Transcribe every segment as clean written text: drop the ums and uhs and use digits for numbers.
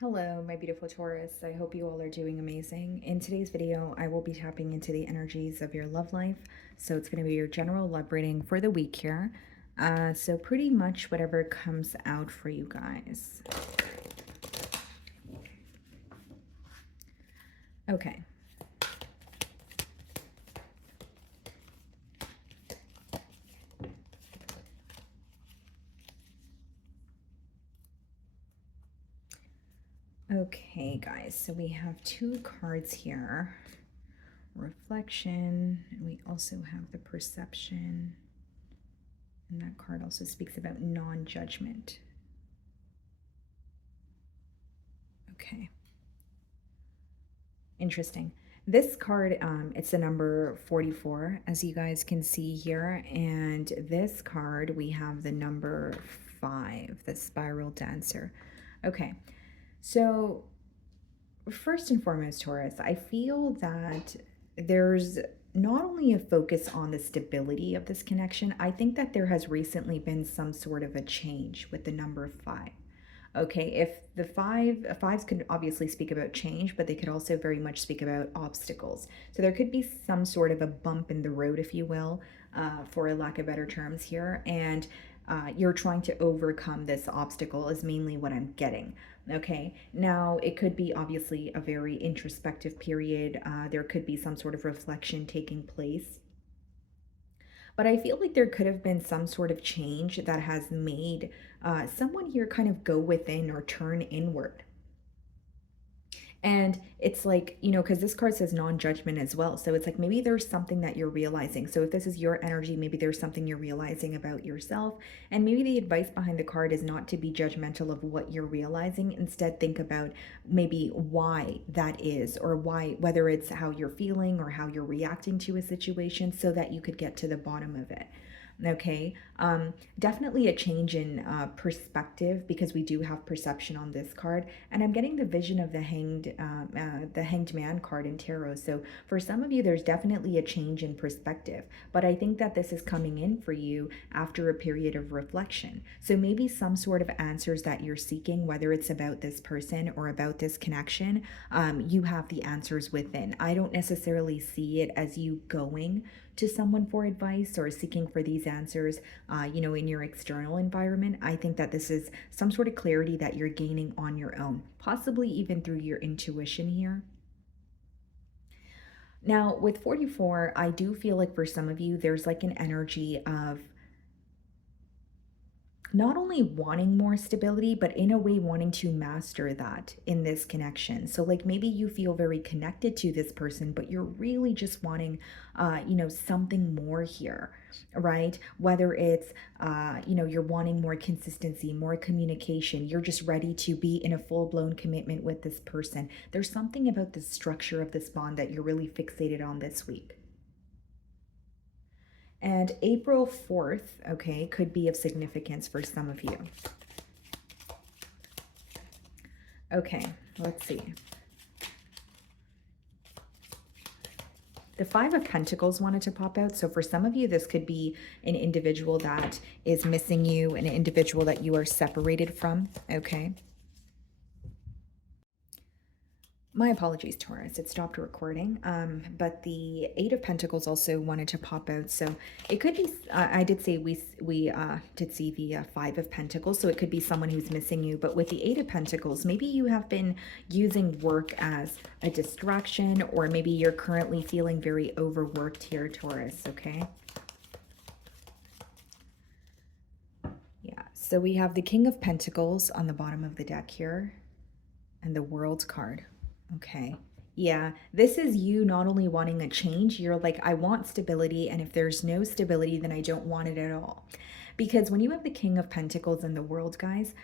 Hello, my beautiful Taurus. I hope you all are doing amazing. In today's video, I will be tapping into the energies of your love life. So it's going to be your general love reading for the week here. So pretty much whatever comes out for you guys. Okay. Okay, guys, so we have two cards here. Reflection, and we also have the perception. And that card also speaks about non-judgment. Okay. Interesting. This card, it's the number 44, as you guys can see here. And this card, we have the number 5, the spiral dancer. Okay, so first and foremost, Taurus, I feel that there's not only a focus on the stability of this connection, I think that there has recently been some sort of a change with the number 5. Okay, if the fives could obviously speak about change, but they could also very much speak about obstacles. So there could be some sort of a bump in the road, if you will, for lack of better terms here. And you're trying to overcome this obstacle is mainly what I'm getting. Okay, now it could be obviously a very introspective period. There could be some sort of reflection taking place. But I feel like there could have been some sort of change that has made someone here kind of go within or turn inward. And it's like, because this card says non-judgment as well. So it's like maybe there's something that you're realizing. So if this is your energy, maybe there's something you're realizing about yourself. And maybe the advice behind the card is not to be judgmental of what you're realizing. Instead, think about maybe why that is, or why, whether it's how you're feeling or how you're reacting to a situation, so that you could get to the bottom of it. Okay, definitely a change in perspective, because we do have perception on this card, and I'm getting the vision of the hanged man card in tarot. So for some of you, there's definitely a change in perspective, but I think that this is coming in for you after a period of reflection. So maybe some sort of answers that you're seeking, whether it's about this person or about this connection, you have the answers within. I don't necessarily see it as you going to someone for advice or seeking for these answers, in your external environment. I think that this is some sort of clarity that you're gaining on your own, possibly even through your intuition here. Now, with 44, I do feel like for some of you, there's like an energy of not only wanting more stability, but in a way wanting to master that in this connection. So like maybe you feel very connected to this person, but you're really just wanting, something more here, right? Whether it's, you're wanting more consistency, more communication, you're just ready to be in a full-blown commitment with this person. There's something about the structure of this bond that you're really fixated on this week. And April 4th, okay, could be of significance for some of you. Okay, let's see. The Five of Pentacles wanted to pop out. So for some of you, this could be an individual that is missing you, an individual that you are separated from, okay? My apologies, Taurus. It stopped recording. But the Eight of Pentacles also wanted to pop out. So it could be, I did say we did see the Five of Pentacles. So it could be someone who's missing you. But with the Eight of Pentacles, maybe you have been using work as a distraction, or maybe you're currently feeling very overworked here, Taurus, okay? Yeah, so we have the King of Pentacles on the bottom of the deck here, and the World card. Okay. Yeah, this is you not only wanting a change, you're like, I want stability, and if there's no stability, then I don't want it at all. Because when you have the King of Pentacles in the World, guys,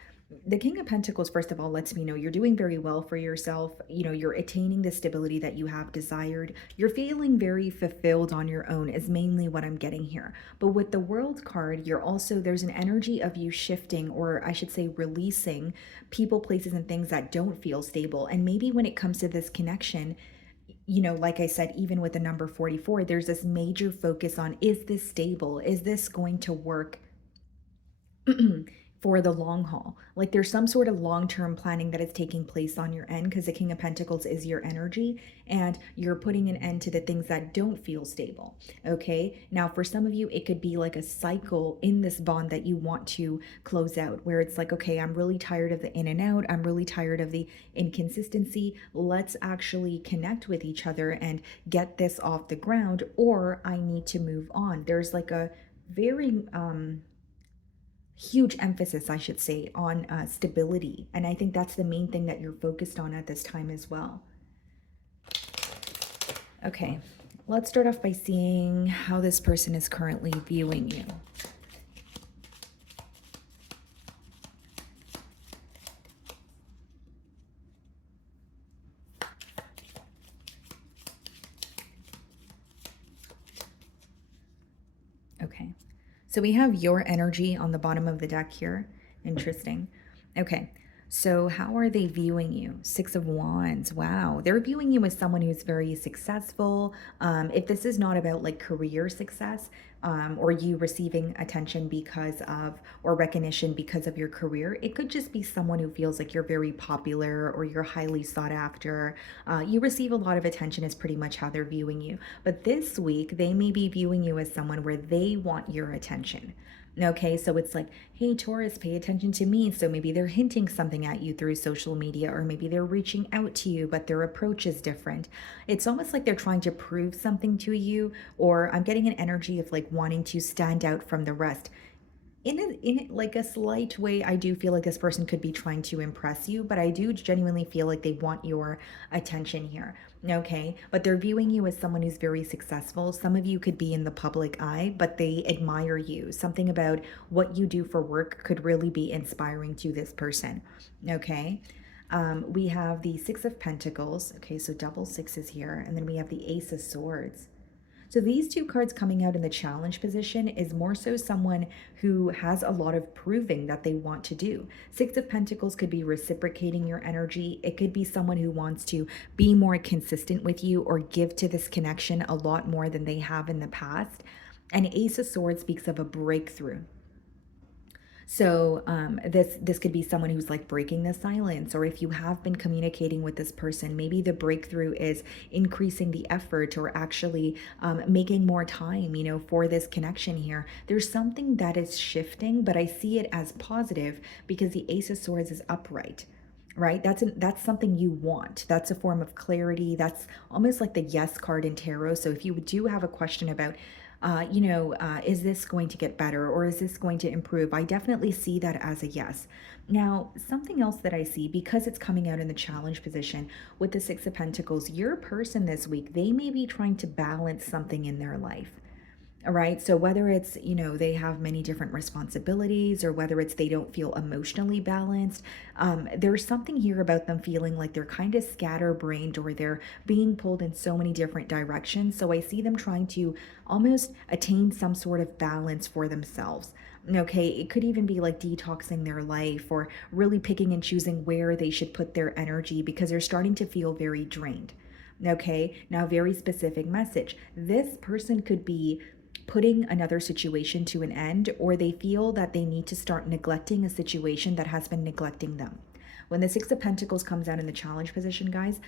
the King of Pentacles, first of all, lets me know you're doing very well for yourself. You're attaining the stability that you have desired. You're feeling very fulfilled on your own is mainly what I'm getting here. But with the World card, there's an energy of you shifting, or I should say releasing people, places, and things that don't feel stable. And maybe when it comes to this connection, like I said, even with the number 44, there's this major focus on, is this stable? Is this going to work for the long haul. Like there's some sort of long-term planning that is taking place on your end because the King of Pentacles is your energy and you're putting an end to the things that don't feel stable. Okay. Now, for some of you, it could be like a cycle in this bond that you want to close out where it's like, okay, I'm really tired of the in and out. I'm really tired of the inconsistency. Let's actually connect with each other and get this off the ground, or I need to move on. There's like a very, huge emphasis, I should say, on stability. And I think that's the main thing that you're focused on at this time as well. Okay, let's start off by seeing how this person is currently viewing you. Okay, so we have your energy on the bottom of the deck here. Interesting. Okay, so how are they viewing you? Six of Wands. Wow, they're viewing you as someone who's very successful. If this is not about like career success, or you receiving attention because of, or recognition because of your career, it could just be someone who feels like you're very popular or you're highly sought after. You receive a lot of attention is pretty much how they're viewing you. But this week, they may be viewing you as someone where they want your attention. Okay, so it's like, hey, Taurus, pay attention to me. So maybe they're hinting something at you through social media, or maybe they're reaching out to you, but their approach is different. It's almost like they're trying to prove something to you, or I'm getting an energy of like wanting to stand out from the rest. In like a slight way, I do feel like this person could be trying to impress you, but I do genuinely feel like they want your attention here. Okay, but they're viewing you as someone who's very successful. Some of you could be in the public eye, but they admire you. Something about what you do for work could really be inspiring to this person. Okay, we have the Six of Pentacles. Okay, so double sixes here, and then we have the Ace of Swords. So these two cards coming out in the challenge position is more so someone who has a lot of proving that they want to do. Six of Pentacles could be reciprocating your energy. It could be someone who wants to be more consistent with you or give to this connection a lot more than they have in the past. And Ace of Swords speaks of a breakthrough. So this could be someone who's like breaking the silence, or if you have been communicating with this person, maybe the breakthrough is increasing the effort or actually making more time, for this connection here. There's something that is shifting, but I see it as positive because the Ace of Swords is upright. Right, that's something you want. That's a form of clarity. That's almost like the yes card in tarot. So if you do have a question about is this going to get better or is this going to improve? I definitely see that as a yes. Now, something else that I see, because it's coming out in the challenge position with the Six of Pentacles, your person this week, they may be trying to balance something in their life. All right. So whether it's, they have many different responsibilities, or whether it's they don't feel emotionally balanced, there's something here about them feeling like they're kind of scatterbrained, or they're being pulled in so many different directions. So I see them trying to almost attain some sort of balance for themselves. Okay, it could even be like detoxing their life, or really picking and choosing where they should put their energy because they're starting to feel very drained. Okay, now, very specific message. This person could be putting another situation to an end, or they feel that they need to start neglecting a situation that has been neglecting them. When the Six of Pentacles comes out in the challenge position, guys,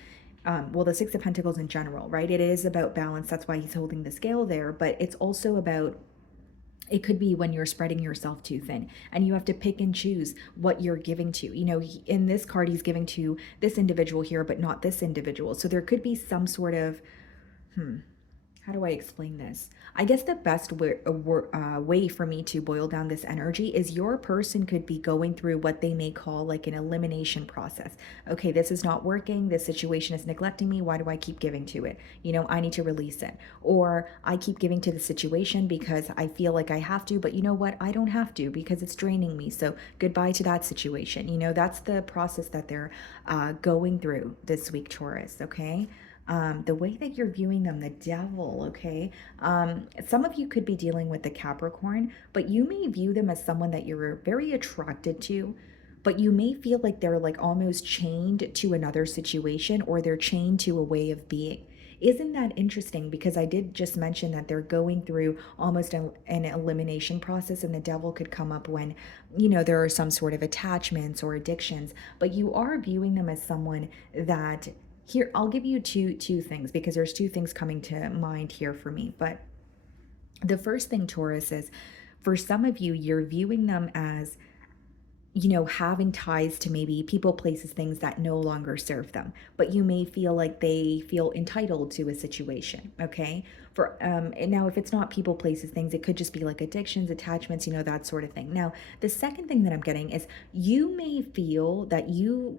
the Six of Pentacles in general, right? It is about balance. That's why he's holding the scale there, but it's also about, it could be when you're spreading yourself too thin and you have to pick and choose what you're giving to. In this card, he's giving to this individual here, but not this individual. So there could be some sort of, how do I explain this? I guess the best way for me to boil down this energy is your person could be going through what they may call like an elimination process. Okay, this is not working. This situation is neglecting me. Why do I keep giving to it? I need to release it. Or I keep giving to the situation because I feel like I have to, but you know what? I don't have to because it's draining me. So goodbye to that situation. That's the process that they're going through this week, Taurus, okay? The way that you're viewing them, the devil, okay? Some of you could be dealing with the Capricorn, but you may view them as someone that you're very attracted to, but you may feel like they're like almost chained to another situation, or they're chained to a way of being. Isn't that interesting? Because I did just mention that they're going through almost an elimination process, and the devil could come up when, there are some sort of attachments or addictions, but you are viewing them as someone that, here, I'll give you two things, because there's two things coming to mind here for me. But the first thing, Taurus, is for some of you, you're viewing them as, having ties to maybe people, places, things that no longer serve them, but you may feel like they feel entitled to a situation. Okay. And now, if it's not people, places, things, it could just be like addictions, attachments, that sort of thing. Now, the second thing that I'm getting is you may feel that you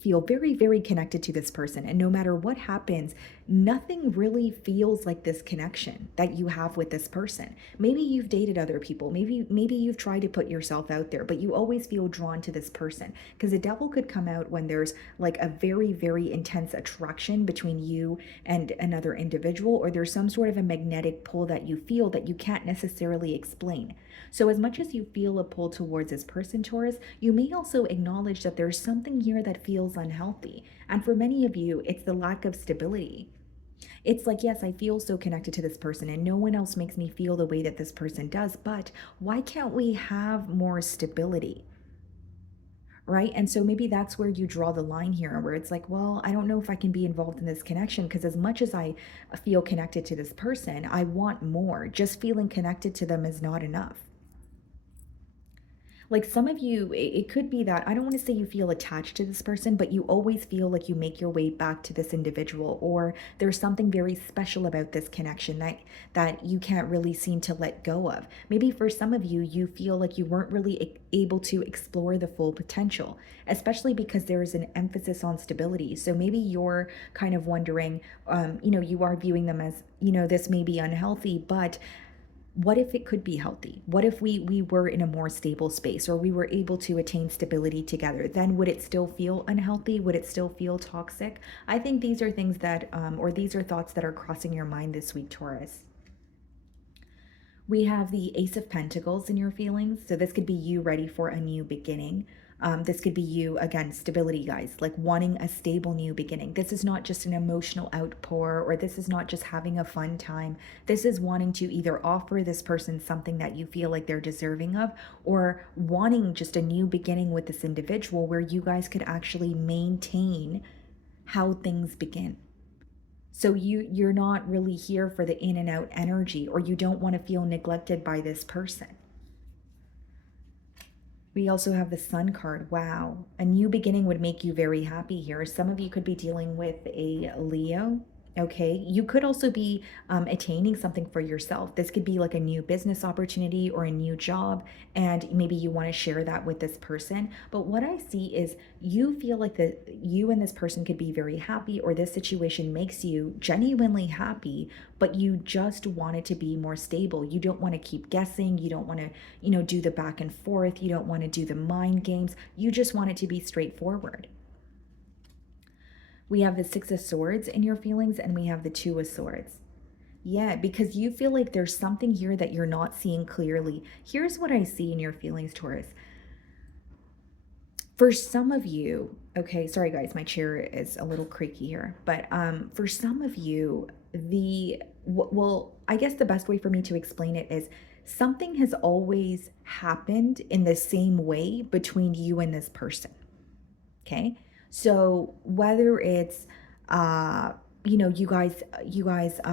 feel very, very connected to this person. And no matter what happens, nothing really feels like this connection that you have with this person. Maybe you've dated other people. Maybe you've tried to put yourself out there, but you always feel drawn to this person. Because the devil could come out when there's like a very, very intense attraction between you and another individual, or there's some sort of a magnetic pull that you feel that you can't necessarily explain. So, as much as you feel a pull towards this person, Taurus, you may also acknowledge that there's something here that feels unhealthy. And for many of you, it's the lack of stability. It's like, yes, I feel so connected to this person, and no one else makes me feel the way that this person does, but why can't we have more stability? Right? And so maybe that's where you draw the line here, where it's like, well, I don't know if I can be involved in this connection, because as much as I feel connected to this person, I want more. Just feeling connected to them is not enough. Like, some of you, it could be that, I don't want to say you feel attached to this person, but you always feel like you make your way back to this individual, or there's something very special about this connection that you can't really seem to let go of. Maybe for some of you, you feel like you weren't really able to explore the full potential, especially because there is an emphasis on stability. So maybe you're kind of wondering, you are viewing them as, this may be unhealthy, but what if it could be healthy? What if we were in a more stable space, or we were able to attain stability together? Then would it still feel unhealthy? Would it still feel toxic? I think these are things that, or these are thoughts that are crossing your mind this week, Taurus. We have the Ace of Pentacles in your feelings. So this could be you ready for a new beginning. This could be you, again, stability, guys, like wanting a stable new beginning. This is not just an emotional outpour, or this is not just having a fun time. This is wanting to either offer this person something that you feel like they're deserving of, or wanting just a new beginning with this individual where you guys could actually maintain how things begin. So you're not really here for the in and out energy, or you don't want to feel neglected by this person. We also have the Sun card. Wow. A new beginning would make you very happy here. Some of you could be dealing with a Leo. Okay. You could also be attaining something for yourself. This could be like a new business opportunity or a new job, and maybe you want to share that with this person. But what I see is you feel like that you and this person could be very happy, or this situation makes you genuinely happy, but you just want it to be more stable. You don't want to keep guessing. You don't want to, do the back and forth. You don't want to do the mind games. You just want it to be straightforward. We have the Six of Swords in your feelings, and we have the Two of Swords. Yeah, because you feel like there's something here that you're not seeing clearly. Here's what I see in your feelings, Taurus. For some of you, okay, sorry guys, my chair is a little creaky here, but for some of you, well, I guess the best way for me to explain it is something has always happened in the same way between you and this person. Okay. So whether it's, you guys,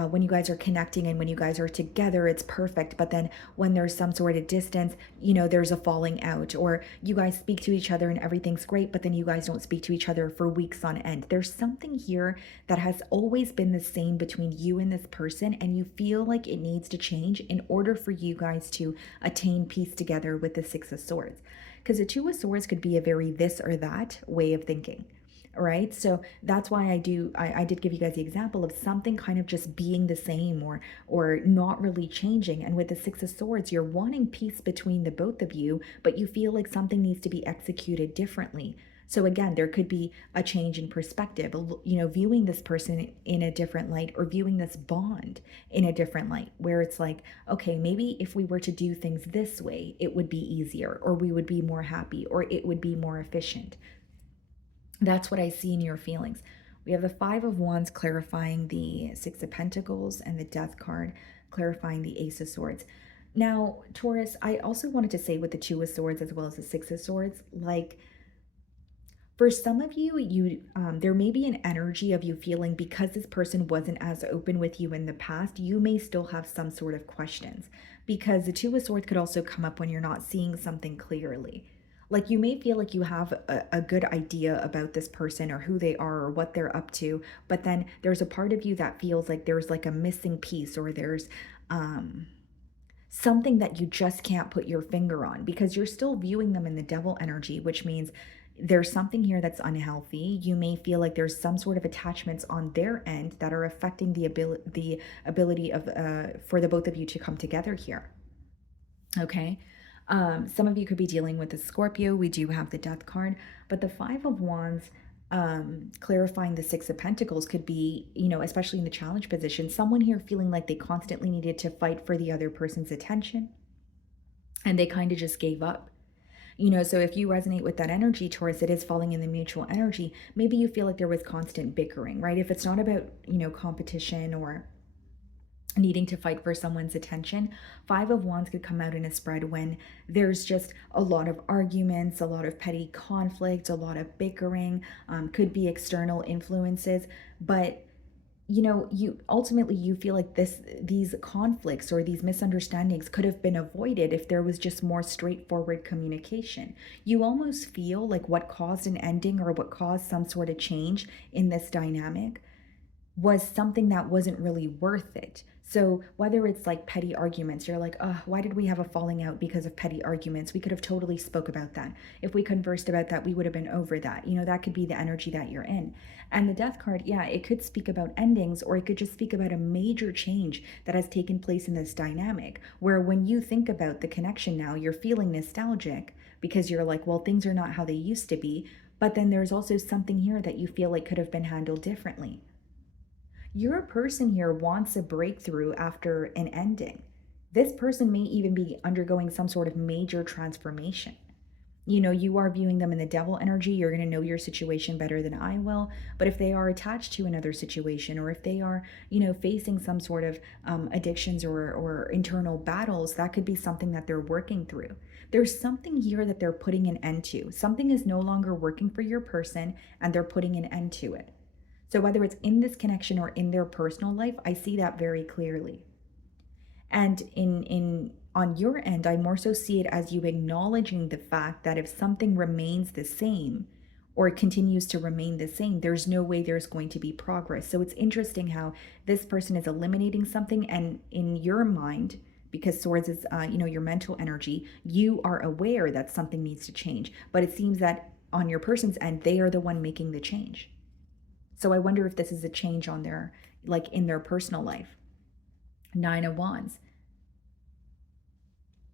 when you guys are connecting and when you guys are together, it's perfect. But then when there's some sort of distance, there's a falling out, or you guys speak to each other and everything's great, but then you guys don't speak to each other for weeks on end. There's something here that has always been the same between you and this person, and you feel like it needs to change in order for you guys to attain peace together with the Six of Swords. Because the Two of Swords could be a very this or that way of thinking, right? So that's why I did give you guys the example of something kind of just being the same, or not really changing. And with the Six of Swords, you're wanting peace between the both of you, but you feel like something needs to be executed differently. So again, there could be a change in perspective, viewing this person in a different light, or viewing this bond in a different light, where it's like, okay, maybe if we were to do things this way, it would be easier, or we would be more happy, or it would be more efficient. That's what I see in your feelings. We have the Five of Wands clarifying the Six of Pentacles and the Death card clarifying the Ace of Swords. Now, Taurus, I also wanted to say with the Two of Swords as well as the Six of Swords, like for some of you, there may be an energy of you feeling because this person wasn't as open with you in the past, you may still have some sort of questions because the Two of Swords could also come up when you're not seeing something clearly. Like you may feel like you have a good idea about this person or who they are or what they're up to, but then there's a part of you that feels like there's like a missing piece or there's um something that you just can't put your finger on because you're still viewing them in the devil energy, which means there's something here that's unhealthy. You may feel like there's some sort of attachments on their end that are affecting the ability of for the both of you to come together here. Okay. Some of you could be dealing with a Scorpio. We do have the Death card, but the Five of Wands clarifying the Six of Pentacles could be, especially in the challenge position, someone here feeling like they constantly needed to fight for the other person's attention and they kind of just gave up. So if you resonate with that energy, Taurus, it is falling in the mutual energy. Maybe you feel like there was constant bickering, right? If it's not about, competition or needing to fight for someone's attention, Five of Wands could come out in a spread when there's just a lot of arguments, a lot of petty conflict, a lot of bickering, could be external influences, but you ultimately you feel like these conflicts or these misunderstandings could have been avoided if there was just more straightforward communication. You almost feel like what caused an ending or what caused some sort of change in this dynamic was something that wasn't really worth it. So whether it's like petty arguments, you're like, oh, why did we have a falling out because of petty arguments? We could have totally spoke about that. If we conversed about that, we would have been over that. That could be the energy that you're in. And the Death card, yeah, it could speak about endings or it could just speak about a major change that has taken place in this dynamic where when you think about the connection now, you're feeling nostalgic because you're like, well, things are not how they used to be. But then there's also something here that you feel like could have been handled differently. Your person here wants a breakthrough after an ending. This person may even be undergoing some sort of major transformation. You are viewing them in the devil energy. You're going to know your situation better than I will. But if they are attached to another situation or if they are, facing some sort of addictions or internal battles, that could be something that they're working through. There's something here that they're putting an end to. Something is no longer working for your person and they're putting an end to it. So whether it's in this connection or in their personal life, I see that very clearly. And in on your end, I more so see it as you acknowledging the fact that if something remains the same or continues to remain the same, there's no way there's going to be progress. So it's interesting how this person is eliminating something and in your mind, because swords is your mental energy, you are aware that something needs to change. But it seems that on your person's end, they are the one making the change. So I wonder if this is a change on their, like in their personal life. Nine of Wands.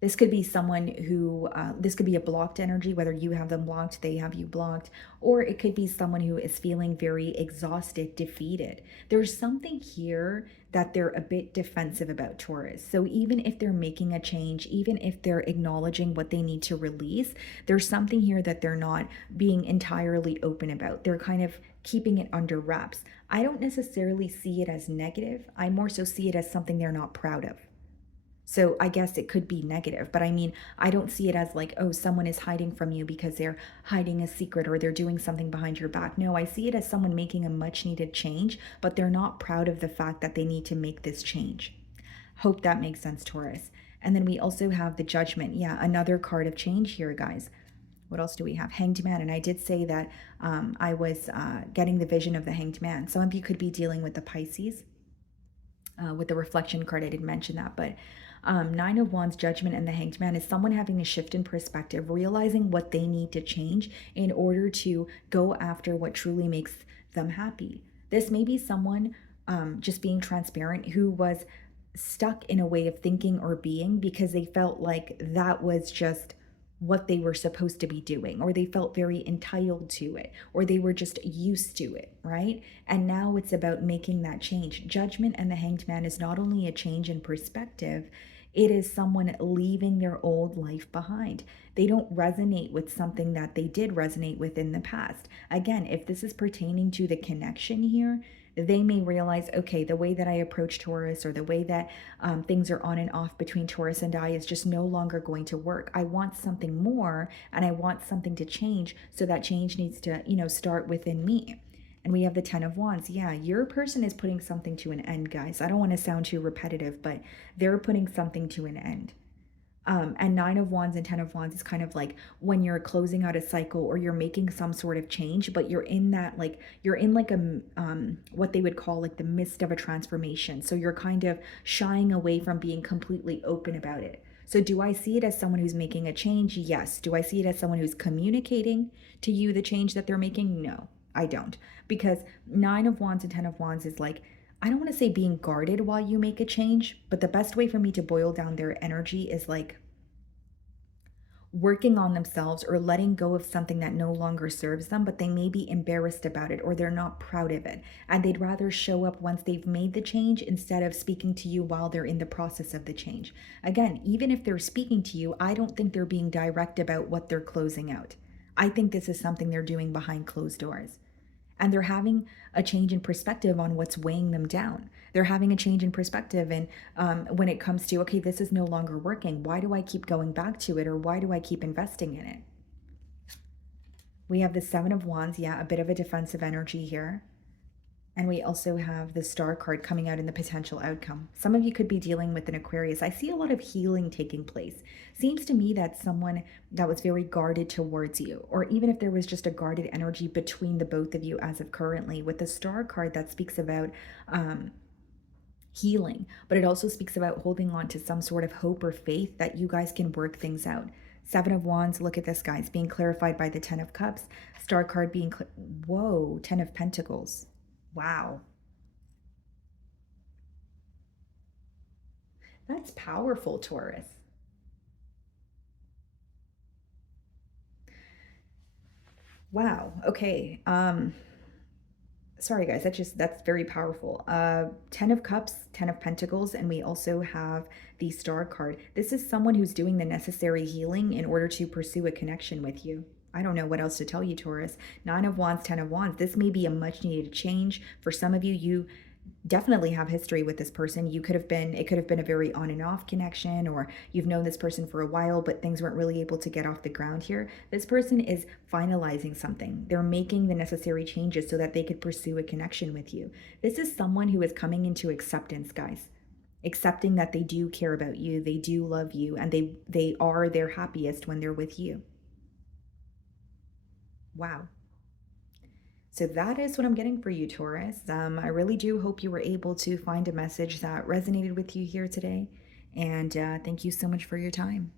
This could be someone who, this could be a blocked energy, whether you have them blocked, they have you blocked, or it could be someone who is feeling very exhausted, defeated. There's something here that they're a bit defensive about, Taurus. So even if they're making a change, even if they're acknowledging what they need to release, there's something here that they're not being entirely open about. They're kind of keeping it under wraps. I don't necessarily see it as negative. I more so see it as something they're not proud of. So I guess it could be negative, but I mean, I don't see it as like, oh, someone is hiding from you because they're hiding a secret or they're doing something behind your back. No, I see it as someone making a much needed change, but they're not proud of the fact that they need to make this change. Hope that makes sense, Taurus. And then we also have the Judgment. Yeah, another card of change here, guys. What else do we have? Hanged Man. And I did say that I was getting the vision of the Hanged Man. Some of you could be dealing with the Pisces. With the reflection card, I did mention that, but Nine of Wands, Judgment, and the Hanged Man is someone having a shift in perspective, realizing what they need to change in order to go after what truly makes them happy. This may be someone, just being transparent, who was stuck in a way of thinking or being because they felt like that was just what they were supposed to be doing, or they felt very entitled to it, or they were just used to it, right? And now it's about making that change. Judgment and the Hanged Man is not only a change in perspective, It is someone leaving their old life behind. They don't resonate with something that they did resonate with in the past. Again, if this is pertaining to the connection here, they may realize, okay, the way that I approach Taurus, or the way that things are on and off between Taurus and I, is just no longer going to work. I want something more, and I want something to change. So that change needs to, start within me. And we have the 10 of Wands. Yeah, your person is putting something to an end, guys. I don't want to sound too repetitive, but they're putting something to an end. And 9 of Wands and 10 of Wands is kind of like when you're closing out a cycle, or you're making some sort of change, but you're in that, like, you're in like a what they would call like the midst of a transformation. So you're kind of shying away from being completely open about it. So do I see it as someone who's making a change? Yes. Do I see it as someone who's communicating to you the change that they're making? No, I don't. Because 9 of Wands and 10 of Wands is like, I don't want to say being guarded while you make a change, but the best way for me to boil down their energy is like working on themselves, or letting go of something that no longer serves them, but they may be embarrassed about it, or they're not proud of it. And they'd rather show up once they've made the change, instead of speaking to you while they're in the process of the change. Again, even if they're speaking to you, I don't think they're being direct about what they're closing out. I think this is something they're doing behind closed doors. And they're having a change in perspective on what's weighing them down. They're having a change in perspective, and when it comes to, okay, this is no longer working. Why do I keep going back to it, or why do I keep investing in it? We have the 7 of Wands. Yeah, a bit of a defensive energy here. And we also have the Star card coming out in the potential outcome. Some of you could be dealing with an Aquarius. I see a lot of healing taking place. Seems to me that someone that was very guarded towards you, or even if there was just a guarded energy between the both of you as of currently, with the Star card, that speaks about healing, but it also speaks about holding on to some sort of hope or faith that you guys can work things out. 7 of Wands, look at this, guys, being clarified by the 10 of Cups. Star card being, whoa, 10 of Pentacles. Wow. That's powerful, Taurus. Wow. Okay. Sorry guys, that's very powerful. 10 of Cups, 10 of Pentacles, and we also have the Star card. This is someone who's doing the necessary healing in order to pursue a connection with you. I don't know what else to tell you, Taurus. 9 of Wands, 10 of Wands. This may be a much needed change. For some of you, you definitely have history with this person. It could have been a very on and off connection, or you've known this person for a while, but things weren't really able to get off the ground here. This person is finalizing something. They're making the necessary changes so that they could pursue a connection with you. This is someone who is coming into acceptance, guys. Accepting that they do care about you, they do love you, and they are their happiest when they're with you. Wow. So that is what I'm getting for you, Taurus. I really do hope you were able to find a message that resonated with you here today. And thank you so much for your time.